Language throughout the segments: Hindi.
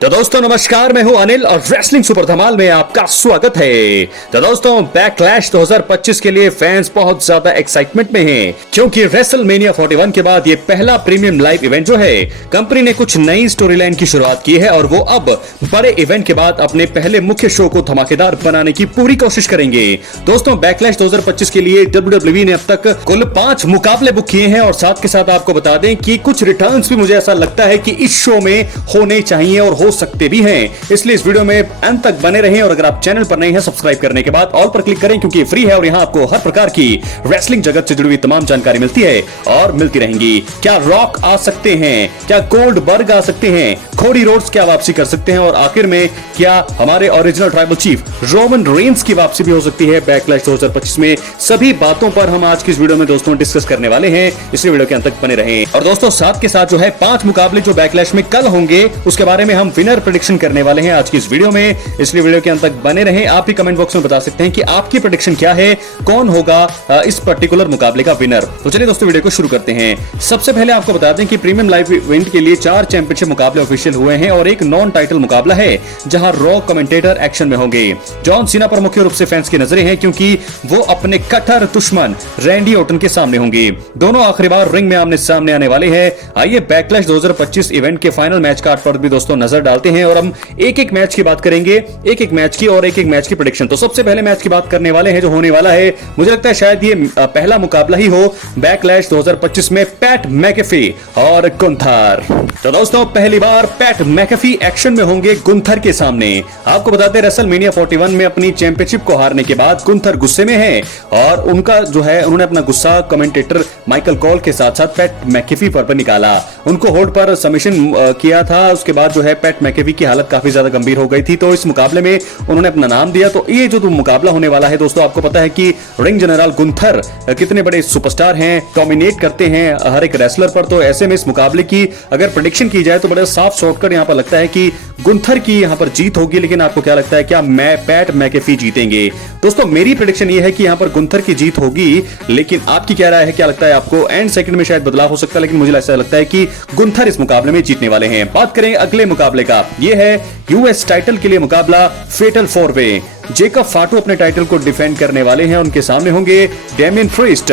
तो दोस्तों नमस्कार, मैं हूं अनिल और रेसलिंग सुपर धमाल में आपका स्वागत है। तो दोस्तों बैकलैश 2025 के लिए फैंस बहुत ज्यादा एक्साइटमेंट में हैं, क्योंकि रेसलमेनिया 41 के बाद ये पहला प्रीमियम लाइव इवेंट जो है, कंपनी ने कुछ नई स्टोरी लाइन की शुरुआत की है और वो अब बड़े इवेंट के बाद अपने पहले मुख्य शो को धमाकेदार बनाने की पूरी कोशिश करेंगे। दोस्तों बैकलैश 2025 के लिए WWE ने अब तक कुल 5 मुकाबले बुक किए हैं और साथ के साथ आपको बता दें कि कुछ रिटर्न्स भी मुझे ऐसा लगता है कि इस शो में होने चाहिए और हो सकते भी हैं। इसलिए इस वीडियो में अंत तक बने रहें और अगर आप चैनल पर नए हैं सब्सक्राइब करने के बाद ऑल पर क्लिक करें, क्योंकि फ्री है और यहां आपको हर प्रकार की रेसलिंग जगत से जुड़ी हुई तमाम जानकारी मिलती है और मिलती रहेंगी। क्या रॉक आ सकते हैं, क्या गोल्डबर्ग आ सकते हैं, कोडी रोड्स क्या वापसी कर सकते हैं और आखिर में क्या हमारे original tribal chief Roman Reigns की वापसी भी हो सकती है बैकलैश 2025 में। सभी बातों पर हम आज की इस वीडियो में दोस्तों डिस्कस करने वाले हैं, इसलिए वीडियो के अंत तक बने रहें। और दोस्तों साथ के साथ जो है 5 मुकाबले जो बैकलैश में कल होंगे उसके बारे में हम विनर प्रेडिक्शन करने वाले हैं आज की इस वीडियो में, इसलिए वीडियो के अंत तक बने रहें। आप भी कमेंट बॉक्स में बता सकते हैं कि आपकी प्रेडिक्शन क्या है, कौन होगा इस पर्टिकुलर मुकाबले का विनर। तो चलिए दोस्तों वीडियो को शुरू करते हैं। सबसे पहले आपको बता दें कि प्रीमियम लाइव इवेंट के लिए 4 चैंपियनशिप मुकाबले ऑफिशियल हुए हैं और एक नॉन टाइटल मुकाबला है जहां रॉ कमेंटेटर एक्शन में होंगे। जॉन सीना पर मुख्य रूप से फैंस की नजरें हैं, क्योंकि वो अपने कट्टर दुश्मन रैंडी ऑर्टन के सामने होंगे। दोनों आखिरी बार रिंग में आमने सामने आने वाले हैं। आइए बैकलैश 2025 इवेंट के फाइनल मैच कार्ड पर भी दोस्तों नजर डालते हैं और हम एक एक मैच की बात करेंगे, एक एक मैच की और एक एक मैच की प्रेडिक्शन। तो सबसे पहले मैच की बात करने वाले हैं जो होने वाला है, मुझे लगता है शायद ये पहला मुकाबला ही हो बैकलैश 2025 में, पैट मैकेफी और गुंथर। तो दोस्तों पहली बार पैट मैकेफी एक्शन में होंगे गुंथर के सामने। आपको बताते हैं रेसलमेनिया 41 में अपनी चैंपियनशिप को हारने के बाद गुंथर गुस्से में है और उनका जो है उन्होंने अपना गुस्सा कमेंटेटर माइकल कॉल के साथ साथ पैट मैकेफी पर निकाला। उनको होल्ड पर सबमिशन किया था। उसके बाद जो है पैट मैकेफी की हालत काफी ज्यादा गंभीर हो गई थी, तो इस मुकाबले में उन्होंने अपना नाम दिया। तो ये जो मुकाबला होने वाला है दोस्तों, आपको पता है कि रिंग जनरल गुंथर कितने बड़े सुपरस्टार हैं, डोमिनेट करते हैं हर एक रेसलर पर। तो ऐसे में इस मुकाबले की अगर प्रेडिक्शन की जाए तो बड़ा साफ शॉर्टकट यहां पर लगता है कि गुंथर की यहां पर जीत होगी। लेकिन आपको क्या लगता है, क्या पैट मैकेफी जीतेंगे? दोस्तों मेरी प्रेडिक्शन ये है कि यहां पर गुंथर की जीत होगी, लेकिन आपकी क्या राय है, क्या लगता है आपको? एंड सेकंड में शायद बदलाव हो सकता है, लेकिन मुझे ऐसा लगता है कि गुंथर इस मुकाबले में जीतने वाले हैं। बात करें अगले मुकाबले का, यह है यूएस टाइटल के लिए मुकाबला फेटल 4 वे। जेकब फाटू अपने टाइटल को डिफेंड करने वाले हैं। उनके सामने होंगे डेमियन प्रीस्ट,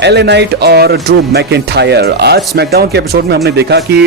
एले नाइट और ड्रू मैकिंटायर। आज स्मैकडाउन के एपिसोड में हमने देखा कि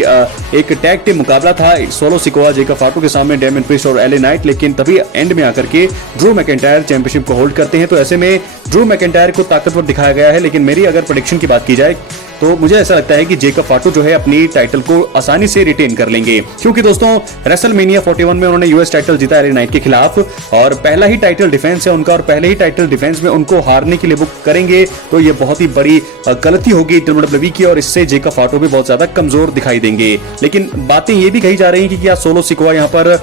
एक टैग टीम मुकाबला था, सोलो सिकोआ जेकब फाटू के सामने डेमियन प्रीस्ट और एले नाइट, लेकिन तभी एंड में आकर के ड्रू मैकिंटायर चैंपियनशिप को होल्ड करते हैं। तो ऐसे में ड्रू मैकिंटायर को ताकतवर दिखाया गया है, लेकिन मेरी अगर प्रेडिक्शन की बात की जाए तो मुझे ऐसा लगता है कि जेकब फाटू जो है अपनी टाइटल को आसानी से रिटेन कर लेंगे, क्योंकि दोस्तों रेसलमेनिया 41 में उन्होंने यूएस टाइटल जीता एले नाइट के खिलाफ और पहला ही टाइटल डिफेंस है उनका, और पहले ही टाइटल डिफेंस में उनको हारने के लिए बुक करेंगे तो ये बहुत ही बड़ी गलती होगी WWE की, और इससे जेकब फाटू भी बहुत ज्यादा कमजोर दिखाई देंगे। लेकिन बातें ये भी कही जा रही है कि क्या सोलो सिकोआ यहाँ पर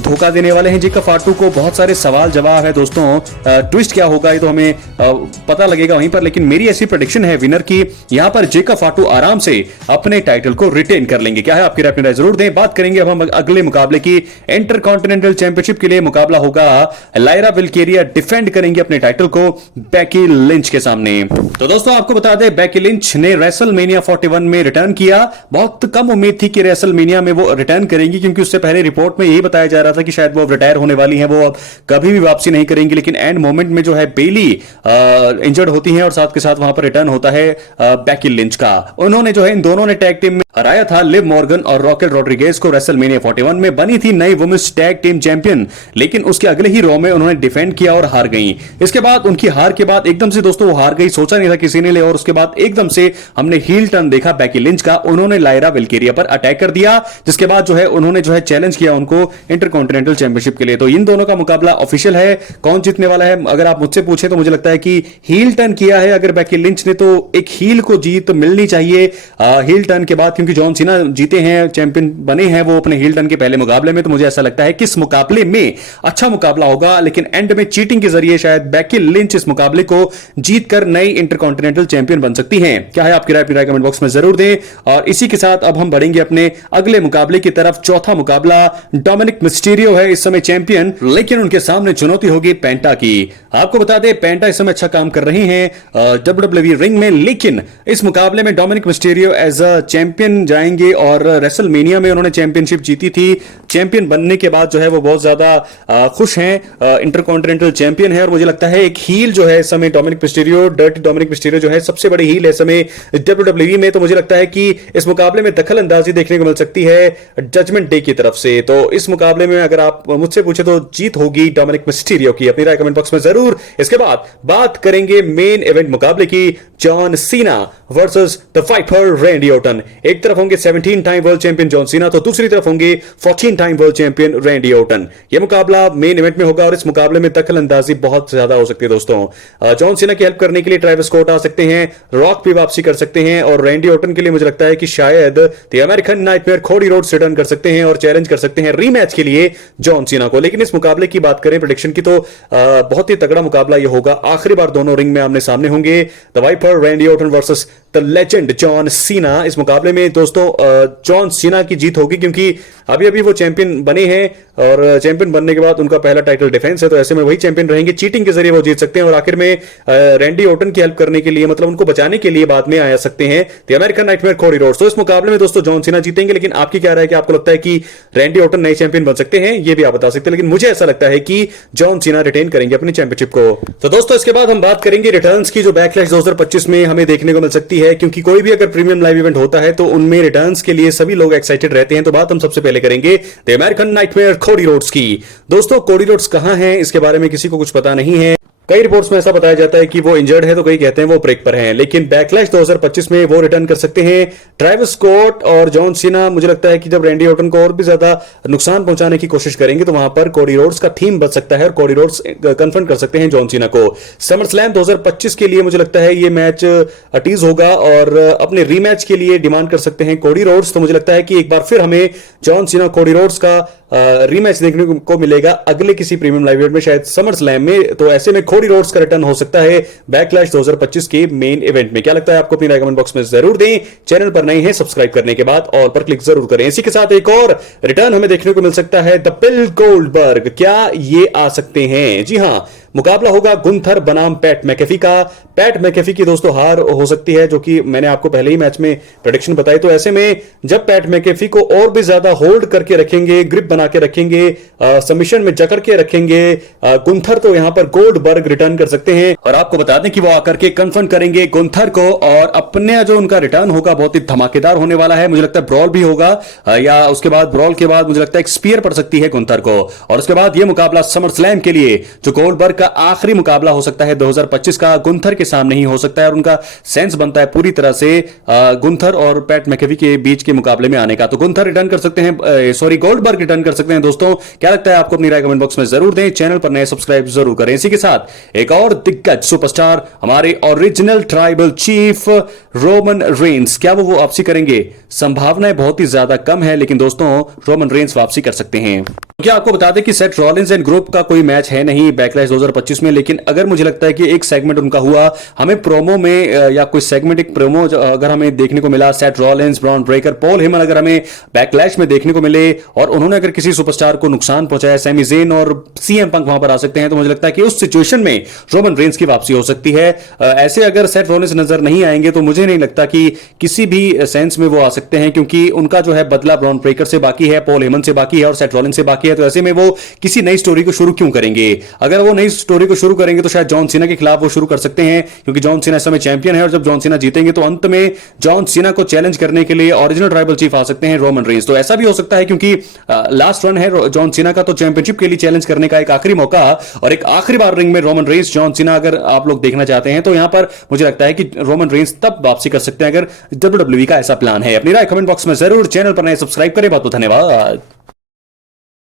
धोखा देने वाले हैं जेकब फाटू को? बहुत सारे सवाल जवाब है दोस्तों, ट्विस्ट क्या होगा ये तो हमें पता लगेगा वहीं पर। लेकिन मेरी ऐसी प्रेडिक्शन है विनर की, यहाँ पर जेकब फाटू आराम से अपने टाइटल को रिटेन कर लेंगे। क्या है आपकी राय जरूर दें। बात करेंगे अब हम अगले मुकाबले की। इंटरकॉन्टिनेंटल चैंपियनशिप के लिए मुकाबला होगा, लायरा विल्केरिया डिफेंड करेंगे अपने टाइटल को बेकी लिंच के सामने। तो दोस्तों आपको बता दें बेकी लिंच ने रेसलमेनिया 41 में रिटर्न किया। बहुत कम उम्मीद थी कि रेसलमेनिया में वो रिटर्न करेंगी, क्योंकि उससे पहले रिपोर्ट में यही बताया जा रहा था कि शायद वो रिटायर होने वाली है, वो अब कभी भी वापसी नहीं करेंगी। लेकिन एंड मोमेंट में जो है बेली इंजर्ड होती है और साथ के साथ वहां पर रिटर्न होता है बेकी लिंच का। उन्होंने जो है इन दोनों ने टैग टीम में हराया था लिव मॉर्गन और रॉकेल रॉड्रिगेज को। रेसलमेनिया 41 में बनी थी नई वुमेन्स टैग टीम चैंपियन, लेकिन उसके अगले ही रॉ में उन्होंने डिफेंड किया और हार गई। इसके बाद उनकी हार के बाद एकदम से दोस्तों वो हार गई, सोचा नहीं था किसी ने ले, और उसके बाद एकदम से हमने हील टर्न देखा बेकी लिंच का। उन्होंने लायरा विल्केरिया पर अटैक कर दिया, जिसके बाद जो है उन्होंने जो है चैलेंज किया उनको इंटरकॉन्टिनेंटल चैंपियनशिप के लिए। तो इन दोनों का मुकाबला ऑफिशियल है। कौन जीतने वाला है अगर आप मुझसे पूछे तो मुझे लगता है कि हील टर्न किया है अगर बेकी लिंच ने, तो एक हील को जीत मिलनी चाहिए हील टर्न के बाद, क्योंकि जॉन सीना जीते हैं, चैंपियन बने हैं वो अपने हील टर्न के पहले मुकाबले में। तो मुझे ऐसा लगता है कि इस मुकाबले में अच्छा मुकाबला होगा, लेकिन एंड में चीटिंग के जरिए शायद बेकी लिंच इस मुकाबले को जीतकर नई इंटरकॉन्टिनेंटल चैंपियन बन सकती हैं। क्या है आपकी राय कमेंट बॉक्स में जरूर दें। और इसी के साथ अब हम बढ़ेंगे अपने अगले मुकाबले की तरफ। चौथा मुकाबला डोमिनिक मिस्टीरियो है इस समय चैंपियन, लेकिन उनके सामने चुनौती होगी पेंटा की। आपको बता दें पेंटा इस समय अच्छा काम कर रही हैं WWE रिंग में, लेकिन इस मुकाबले में Dominik Mysterio as a champion जाएंगे और रेसलमेनिया में उन्होंने चैंपियनशिप जीती थी। चैंपियन बनने के बाद जो है वो बहुत ज्यादा खुश हैं, इंटरकॉन्टिनेंटल चैंपियन है और मुझे लगता है एक हील जो है इस समय Dominik Mysterio, dirty Dominik Mysterio जो है सबसे बड़ी हील है इस समय डब्ल्यूडब्ल्यूई में। तो मुझे लगता है कि इस मुकाबले में दखल अंदाजी देखने को मिल सकती है जजमेंट डे की तरफ से। तो इस मुकाबले में अगर आप मुझसे पूछे तो जीत होगी डोमिनिक मिस्टीरियो की। अपनी राय कमेंट बॉक्स में जरूर। इसके बाद बात करेंगे मेन इवेंट मुकाबले की, John Cena versus the fighter Randy Orton. एक तरफ होंगे 17 time world champion John Cena, तो दूसरी तरफ होंगे 14 time world champion Randy Orton. यह मुकाबला मेन इवेंट में होगा और इस मुकाबले में दखल अंदाजी बहुत ज्यादा हो सकती है दोस्तों। जॉन सीना की हेल्प करने के लिए ट्रेविस स्कॉट आ सकते हैं, रॉक भी वापसी कर सकते हैं और रैंडी ऑर्टन के लिए मुझे लगता है कि शायद the American nightmare Cody Rhodes return कर सकते हैं और चैलेंज कर सकते हैं रीमैच के लिए जॉन सीना को। लेकिन इस मुकाबले की बात करें प्रेडिक्शन की तो बहुत ही तगड़ा मुकाबला यह होगा। आखिरी बार दोनों रिंग में आमने सामने होंगे, the viper Randy Orton versus the legend John Cena. इस मुकाबले में दोस्तों जॉन सीना की जीत होगी क्योंकि अभी अभी वो चैंपियन बने हैं और चैंपियन बनने के बाद उनका पहला टाइटल डिफेंस है, तो ऐसे में वही चैंपियन रहेंगे। चीटिंग के जरिए वो जीत सकते हैं और आखिर में रैंडी ऑर्टन की हेल्प करने के लिए, मतलब उनको बचाने के लिए बाद में आ सकते हैं the American nightmare Cody Rhodes. तो इस मुकाबले में दोस्तों जॉन सीना जीतेंगे। लेकिन आपकी क्या राय है कि आपको लगता है कि रैंडी ऑर्टन नए चैंपियन बन सकते हैं? ये भी आप बता सकते हैं, लेकिन मुझे ऐसा लगता है कि जॉन सीना रिटेन करेंगे अपनी चैंपियनशिप को। तो दोस्तों इसके बाद हम बात करेंगे रिटर्न्स की, जो बैकलैश 2025 में हमें देखने को मिल सकती है, क्योंकि कोई भी अगर प्रीमियम लाइव इवेंट होता है तो उनमें रिटर्न्स के लिए सभी लोग एक्साइटेड रहते हैं। तो बात हम सबसे पहले करेंगे the American nightmare Cody Rhodes की। दोस्तों कोडी रोड्स कहां हैं इसके बारे में किसी को कुछ पता नहीं है। कई रिपोर्ट्स में ऐसा बताया जाता है कि वो इंजर्ड है, तो कई कहते हैं वो ब्रेक पर हैं, लेकिन बैकलैश 2025 में वो रिटर्न कर सकते हैं। ट्रेविस स्कॉट और जॉन सीना, मुझे लगता है कि जब रैंडी ऑर्टन को और भी ज्यादा नुकसान पहुंचाने की कोशिश करेंगे तो वहां पर कोडी रोड्स का थीम बच सकता है और कोडी रोड्स कन्फ्रंट कर सकते हैं जॉन सीना को। समर स्लैम 2025 के लिए मुझे लगता है ये मैच अटीज होगा और अपने रीमैच के लिए डिमांड कर सकते हैं कोडी रोड्स। तो मुझे लगता है कि एक बार फिर हमें जॉन सीना कोडी रोड्स का रीमैच देखने को मिलेगा अगले किसी प्रीमियम लाइव इवेंट में, शायद समर स्लैम में। तो ऐसे में कोडी रोड्स का रिटर्न हो सकता है बैकलैश 2025 के मेन इवेंट में। क्या लगता है आपको? अपनी राय कमेंट बॉक्स में जरूर दें। चैनल पर नए हैं सब्सक्राइब करने के बाद ऑल पर क्लिक जरूर करें। इसी के साथ एक और रिटर्न हमें देखने को मिल सकता है, द बिल गोल्डबर्ग। क्या ये आ सकते हैं? जी हां, मुकाबला होगा गुंथर बनाम पैट मैकेफी का। पैट मैकेफी की दोस्तों हार हो सकती है, जो कि मैंने आपको पहले ही मैच में प्रेडिक्शन बताई। तो ऐसे में जब पैट मैकेफी को और भी ज्यादा होल्ड करके रखेंगे, ग्रिप बना के रखेंगे, सबमिशन में जकड़ के रखेंगे गुंथर, तो यहां पर गोल्डबर्ग रिटर्न कर सकते हैं। और आपको बता दें कि वो आकर के कन्फ्रंट करेंगे गुंथर को और अपने जो उनका रिटर्न होगा बहुत ही धमाकेदार होने वाला है। मुझे लगता है ब्रॉल भी होगा या उसके बाद ब्रॉल के बाद मुझे लगता है एक स्पीयर पड़ सकती है गुंथर को। और उसके बाद यह मुकाबला समर स्लैम के लिए जो गोल्डबर्ग का आखिरी मुकाबला हो सकता है 2025 का, गुंथर के सामने ही हो सकता है और उनका सेंस बनता है पूरी तरह से गुंथर और पैट मैकेफी के बीच के मुकाबले में आने का। तो गुंथर रिटर्न कर सकते हैं, सॉरी गोल्डबर्ग रिटर्न कर सकते हैं। दोस्तों क्या लगता है आपको? अपनी राय कमेंट बॉक्स में जरूर दें। चैनल पर नए सब्सक्राइब जरूर करें। इसी के साथ एक और दिग्गज सुपरस्टार, हमारे original tribal chief Roman Reigns, क्या वो वापसी करेंगे? संभावनाएं बहुत ही ज्यादा कम है, लेकिन दोस्तों रोमन रेंस वापसी कर सकते हैं। क्या आपको बता दें कि सेथ रॉलिंस एंड ग्रुप का कोई मैच है नहीं बैकलैश 2025 में, लेकिन अगर मुझे लगता है कि एक सेगमेंट उनका हुआ, हमें प्रोमो में या कोई सेगमेंट एक प्रोमो अगर हमें देखने को मिला, Seth Rollins, Bron Breakker, Paul Heyman अगर हमें बैकलैश में देखने को मिले और उन्होंने अगर किसी सुपरस्टार को नुकसान पहुंचाया, सैमी ज़ेन और सीएम पंक वहां पर आ सकते हैं, तो मुझे लगता है कि उस सिचुएशन में रोमन रेंस की वापसी हो सकती है। ऐसे अगर सेथ रॉलिंस नजर नहीं आएंगे तो मुझे नहीं लगता कि किसी भी सेंस में वो आ सकते हैं, क्योंकि उनका जो है बदला ब्रॉन ब्रेकर से बाकी है, पॉल हेमन से बाकी है और सेथ रॉलिंस से बाकी है। तो ऐसे में वो किसी नई स्टोरी को शुरू क्यों करेंगे? अगर वो नई स्टोरी को शुरू करेंगे तो शायद जॉन सीना के खिलाफ वो शुरू कर सकते हैं, क्योंकि जॉन सीना इस समय चैंपियन है और जब जॉन सीना जीतेंगे तो अंत में जॉन सीना को चैलेंज करने के लिए ओरिजिनल ट्राइबल चीफ आ सकते हैं रोमन रेंस। तो ऐसा भी हो सकता है क्योंकि लास्ट रन है जॉन सीना का, तो चैंपियनशिप के लिए चैलेंज करने का एक आखिरी मौका और एक आखिरी बार रिंग में रोमन रेंस जॉन सीना अगर आप लोग देखना चाहते हैं तो यहां पर मुझे लगता है कि रोमन रेंस तब वापसी कर सकते हैं अगर WWE का ऐसा प्लान है। अपनी राय कमेंट बॉक्स में जरूर, चैनल पर नए सब्सक्राइब करें। बहुत बहुत धन्यवाद।